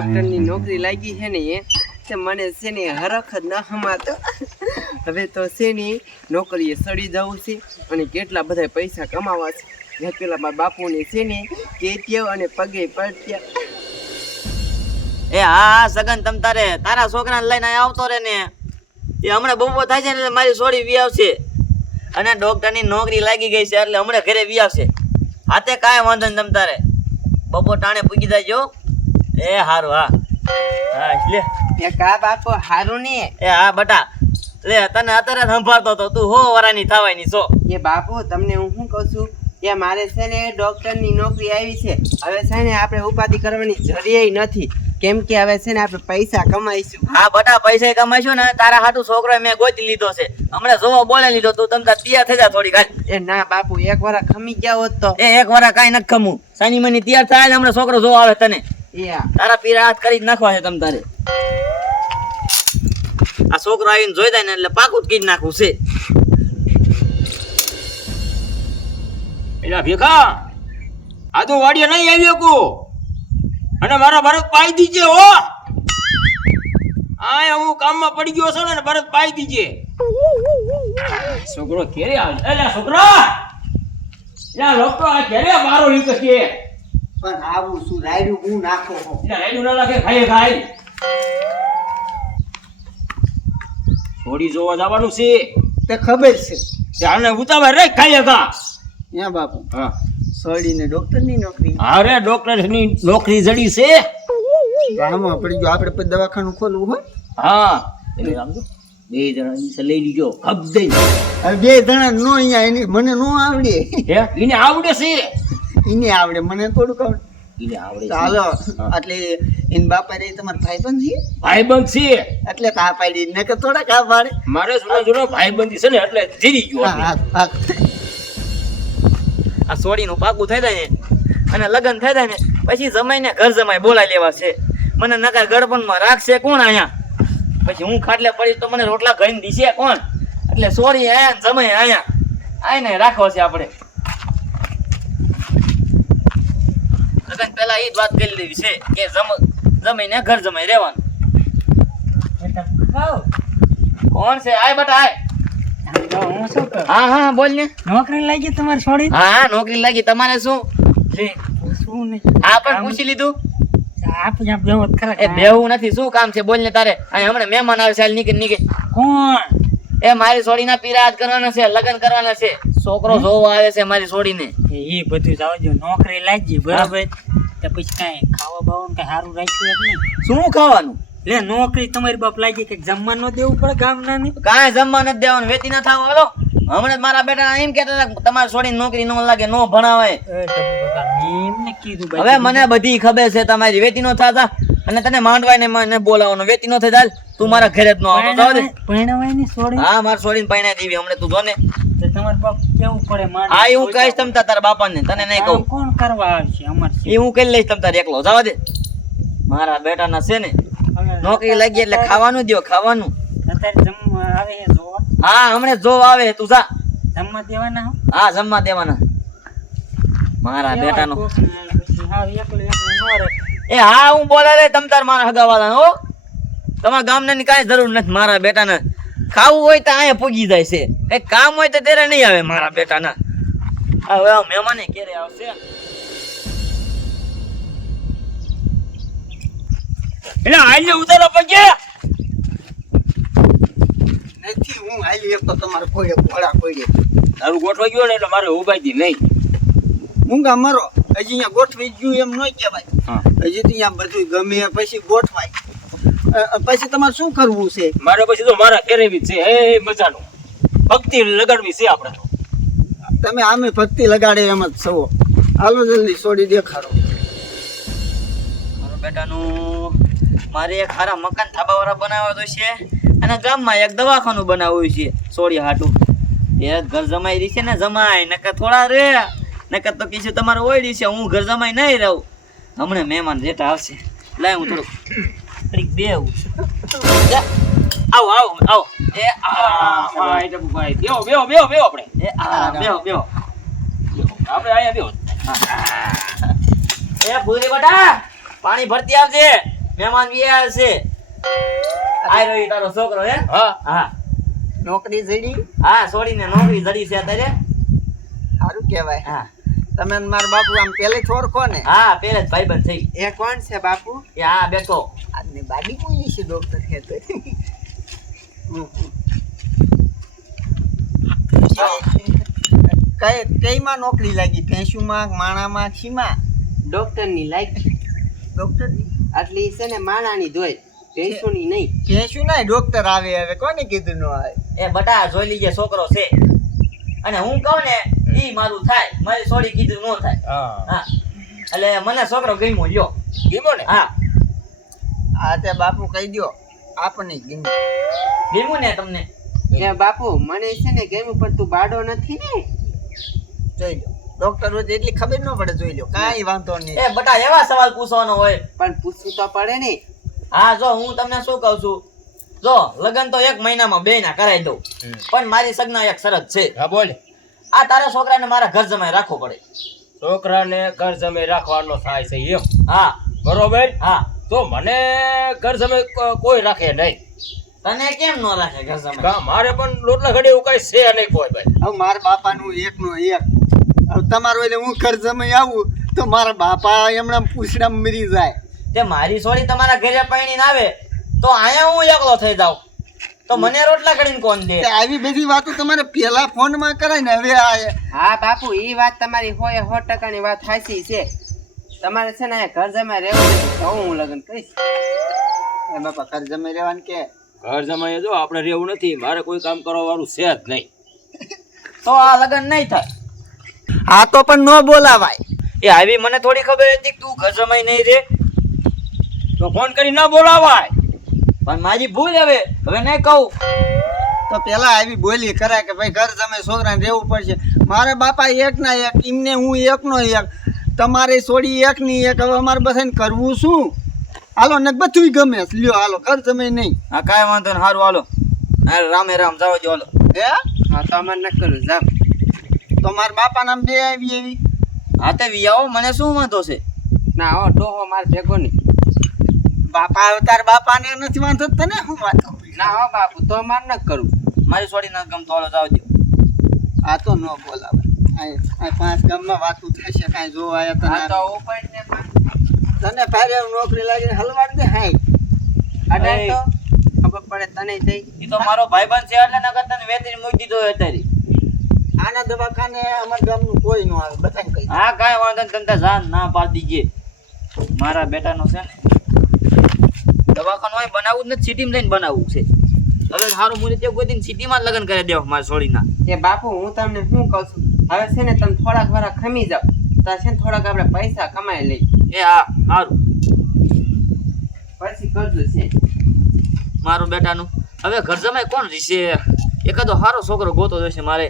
ડોક્ટરની નોકરી લાગી છે ને તે મને છે ને હરખ જ ન હમાતો. હવે તો છે ને નોકરીએ સડી જવું છે અને કેટલા બધા પૈસા કમાવા છે. મેં પેલા મારા બાપુને છે ને કેત્યો અને પગે પડ્યા. એ હા સગન તમ તારા છોકરાને લઈને આવતો રે ને એ હમણાં બપોર થાય છે ને એટલે મારી છોડી વી આવશે અને ડોક્ટરની નોકરી લાગી ગઈ છે એટલે હમણાં ઘરે વી આવશે. હાથે કાંઈ વાંધો નહીં તમ તારે બપોર ટાણે પૂગી જાય જો. એ હારું હા હા લે એ કા બાપુ હારું ને. એ હા બટા લે તને અત્યારે સંભાળતો તો તું હો વરાની થવાની છો. એ બાપુ તમને હું શું કહું છું કે મારે છે ને ડોક્ટરની નોકરી આવી છે. હવે છે ને આપણે ઉપાધિ કરવાની જરૂર નથી કેમ કે હવે છે ને આપણે પૈસા કમાઈશું. હા બટા પૈસા કમાઈશું ને તારા હાટુ છોકરો મેં ગોતી લીધો છે હમણાં જોવો બોલે લીધો તું તમ તાર તૈયાર થઈ જા થોડી કાલ. એ ના બાપુ એક વાર ખમી ગયા હોત તો. એ એક વાર કાંઈ નથી ખમું સાની મની તૈયાર થાય ને હમણાં છોકરો જોવા આવે તને તારા પીરા હાથ કરી નાખવા છે તમ તારે. આ છોકરો આવીને જોઈ જાય ને એટલે પાકું જ કીધી નાખવું છે. એલા ભેખા આ તો વાડીએ નહીં આવ્યો કો અને મારા ભરત પાઈ દીજે હો. આ હું કામમાં પડી ગયો છું ને ભરત પાઈ દીજે. છોકરો કેરે આવે એલા છોકરા એલા લોકો આ કેરે મારો લીધો છે પણ આવું શું રાયડું હું નાખો હો. એલા રાયડું ના લાગે ખાય ખાય થોડી જોવા જવાનું છે તે ખબર છે ચાલને ઉતાવળ રે ખાય ખા. ત્યાં બાપુ હા સોડીને ડોક્ટરની નોકરી. અરે ડોક્ટરની નોકરી જડી છે. આમાં પડી ગયો આપણે પછી દવાખાનું ખોલવું હોય. હા એટલે સમજો બે જણા લઈ લીજો હબ દઈ. હવે બે જણા નો અહીંયા એની મને નો આવડે. હે એને આવડે છે એને આવડે મને થોડુંક આવડે. એને આવડે છે. ચાલો એટલે એન બાપા રે તમારા ભાઈબંધ છે ભાઈબંધ છે એટલે તા પાડી ને કે થોડા કા પાડે. મારે જૂનો જૂનો ભાઈબંધી છે ને એટલે જીરી ગયો હા હા આ સોડીનું પાકું થઈ જાય ને અને લગ્ન થઈ જાય ને પછી જમાઈને ઘર જમાઈ બોલાવી લેવા છે. મને નકર ગળપણમાં રાખશે કોણ અહીંયા પછી હું ખાટલે પડી તો મને રોટલા ઘડીને દીશે કોણ. એટલે સોડી આયા ને જમાઈ આયા આઈને રાખવો છે આપણે. લગ્ન પહેલા એ જ વાત કરી લેવી છે કે જમાઈને ઘર જમાઈ રહેવાનું. કોણ છે આય બટા આય. હા હા બોલ ને. નોકરી લાગી તમારે છોડી. હા નોકરી લાગી તમારે શું શું ને હા પણ પૂછી લીધું. આપણે બેવત ખરા. એ બેવું નથી શું કામ છે બોલ ને તારે. અહીં હમણાં મહેમાન આવે છે નીકળ. કોણ? એ મારી છોડીના પીરાજ કરવાના છે લગ્ન કરવાના છે. છોકરો જોવા આવે છે મારી છોડીને. એ બધું જાવજો નોકરી લાગી બરાબર તો પછી કાંઈ ખાવા બાવાનું કઈ સારું રાખ્યું જ નહીં. શું ખાવાનું લે નોકરી તમારી બાપ લાગી કે જમવાનું ન દેવું પડે ગામના ને. કાંઈ જમવા નથી દેવાનું વેતી ના થાવ. હાલો હમણાં મારા બેટા એમ કહેતા હતા તમારી છોડીને નોકરી ન લાગે ન ભણાવે. એમને કીધું હવે મને બધી ખબર છે તમારી વેતી નો થતા અને તને માંડવાય ને મને બોલાવવાનો વેતી નો થઈ ચાલ તું મારા ઘરે જ ન આવતો જાવ દે. પરણાવાની છોડી. હા મારી છોડીને પૈણા દેવી હમણાં તું જો ને. તો તમાર બાપ કેવું પડે મારે. હા એ હું કહીશ તમ તારા બાપાને તને નહીં કહું. કોણ કરવા આવશે અમાર એ હું કરી લઈશ તમ તારે એકલો જવા દે. મારા બેટાના છે ને નોકરી લાગી એટલે ખાવાનું દ્યો ખાવાનું. અત્યારે જમવા આવે છે જોવા. હા હમણે જો આવે તું જા. જમવા દેવાના હો. હા જમવા દેવાના મારા બેટાનો. હા એકલો નો રહે. એ હા હું બોલે રે તમ તાર મારા હગાવાળા હો. તમારા ગામના ની કાંઈ જરૂર નથી મારા બેટાને. ખાવું હોય તો અહીંયા પૂગી જાય છે કઈ કામ હોય તો તેરે નહીં આવે મારા બેટાના. હવે મહેમાને ક્યારે આવશે. એટલે આઈને ઉતારો પગે નથી હું હાલી એક તો તમારે કોઈ ઘોડા કોઈ તારું ગોઠવાઈ ગયો ને એટલે મારે ઉભાઈ નહીં. હું ગા મરો હજી અહીંયા ગોઠવી ગયું એમ ન કહેવાય. હા હજી તો અહીંયા બધું ગમે પછી ગોઠવાય. પછી તમારે શું કરવું છે? મારે પછી તો મારા ફેરવી છે એ મજાનું ભક્તિ લગાડવી છે આપણે. તમે આમે ભક્તિ લગાડે એમ જ છો. હાલો જલ્દી છોડી દેખાડો. મારા બેટાનું મારે એક સારા મકાન ધાબાવાળા બનાવવા તો છે અને ગામમાં એક દવાખાનું બનાવવું છે સોડી હાટું. એ ઘર જમાઈ રહી છે ને જમાઈ નકર થોડા રે નકર તો કીધું તમારે ઓયડી છે હું ઘર જમાઈ નહીં રહું. હમણાં મહેમાન જેઠા આવશે લાય હું થોડુંક બેવું. આવો આવો આવો. એ ભાઈ ડબુભાઈ બેહો બેહો બેહો બેહો આપણે એ બેહો બેહો આપણે આયા બેહો. એ ભૂરી બટા પાણી ભરતી આવજે મહેમાન વ્યાયા છે. આ રહ્યો ઈ તારો છોકરો હે? હા હા નોકરી જડી હા, છોડીને નોકરી જડી છે અત્યારે. સારું કહેવાય. હા તમે ને મારા બાપુ આમ પહેલેથી ઓળખો ને? હા, પેલે જ ભાઈબંધ થઈ. એ કોણ છે બાપુ? એ હા બેઠો. આજની બાડી કોઈ છે ડોક્ટર છે તો. કઈમાં નોકરી લાગી? ભેંસુમાં, માણામાં, છીમાં? ડોક્ટરની લાયક ડોક્ટરની? આટલી છે ને માણાની ધોય, ભેંસોની નહીં. ભેંસુ ના ડોક્ટર આવે હવે કોને કીધું ન આવે? એ બટા જોઈ લીજે છોકરો છે. અને હું કહું ને ઈ મારું થાય, મારી છોડી કીધું ન થાય. હા હા એટલે મને છોકરો ગમ્યો લ્યો. ગીમો ને હા આ તે બાપુ કહી દો આપની ગીંદી. ગમ્યું ને તમને? એ બાપુ મને છે ને ગમ્યું, પણ તું બાડો નથી ને. જોઈ લો ડોક્ટર હોય તો એટલી ખબર ન પડે. જોઈ લો કાંઈ વાંધો નહીં. એ બટા એવા સવાલ પૂછવાનો હોય. પણ પૂછવું તો પડે ને. હા જો હું તમને શું કહું છું, જો લગન તો 1 મહિનામાં 2 ના કરાવી દઉં, પણ મારી સગના એક શરત છે. હા બોલ. આ તારા છોકરાને મારા ઘર જમાઈ રાખવો પડે. છોકરાને ઘર જમે રાખવાનો થાય છે એમ? હા બરોબર. હા તો મને ઘર જમે કોઈ રાખે નહીં. તને કેમ ન રાખે ઘર જમાઈ? કા મારે પણ લોટલા ઘડી એવું કઈ છે નહીં કોઈ ભાઈ. હવે મારા બાપાનું એકનું એક. હવે તમારું એટલે હું ઘર જમાઈ આવું તો મારા બાપા એમના પૂછડા મરી જાય. તે મારી છોડી તમારા ઘરે પૈણીને આવે તો આયા હું એકલો થઈ જાઉં તો મને રોટલા કરીને કોણ દે? તે આવી બધી વાતો તમારે પેલા ફોનમાં કરાય ને હવે આ હા બાપુ, એ વાત તમારી 100% વાત સાચી છે. તમારે છે ને ઘર જમાઈ રહેવું નથી તો હું લગ્ન કરીશ. એ બાપા ઘર જમાઈ રહેવાનું કે ઘર જમાઈ જો આપણે રહેવું નથી, મારે કોઈ કામ કરવા વાળું છે જ નહીં. તો આ લગન નહીં થાય. આ તો પણ ન બોલાવાય. એ આવી મને થોડી ખબર હતી કે તું ઘર જમાઈ નહીં રે. તો ફોન કરી ના બોલાવાય. પણ મારી ભૂલ હવે નહીં કહું. તો પેલા આવી બોલી કરાય કે ભાઈ ઘર જમાઈ છોકરાને રહેવું પડશે. મારા બાપા એક ના એક, એમને હું એકનો એક, તમારે છોડી એક ની એક. હવે અમારે બધાને કરવું શું? હાલો ને બધું ગમે છે. લ્યો હાલો ઘર જમાઈ નહીં. હા કાંઈ વાંધો નહીં, સારું હાલો. હા રામે રામ જાવ જો હાલો. હે હા તો અમારે ન કરું, જાવ. તો મારા બાપા નામ બે આવી એવી. હા તે વિયાઓ, મને શું વાંધો છે? ના હો ડોહો મારે ભેગો નહીં. બાપા હવે તાર બાપાને નથી વાંધો તો તને શું વાંધો? ના હો બાપુ, તો મારે ન કરું. મારી છોડી ના ગમતો હાલો જાવ દો. આ તો ન બોલાવે. આ 5 ગામમાં વાતું થશે કાંઈ જોવા હા તો આવ્યા ઉપર ને તને ભારે નોકરી લાગીને હલવાડ દે. હાય અડાય તો ખબર પડે તને થઈ. એ તો મારો ભાઈબંધ છે એટલે નકર તને વેચીને મૂકી દીધો અત્યારે. આના દવાખાને અમારા ગામનું કોઈ ન આવે. બધાને કહી દે. હા કાંઈ વાંધો નહીં, તમે જાન ના પાડી દીજે. મારા બેટાનો છે ને દવાખાનું હોય બનાવવું જ નથી, સિટીમાં લઈને બનાવવું છે. હવે સારું મૂલ્ય તે કોઈ દિન સિટીમાં જ લગ્ન કરી દેવા મારી છોડીના. એ બાપુ હું તમને શું કહું છું, હવે છે ને તમે થોડાક વાર ખમી જાવ તો છે ને થોડાક આપણે પૈસા કમાઈ લઈ, એ હા સારું પછી કરજો છે. મારું બેટાનું. હવે ઘર જમાઈ કોણ રીશે? એકાદો સારો છોકરો ગોતો જોઈશે મારે.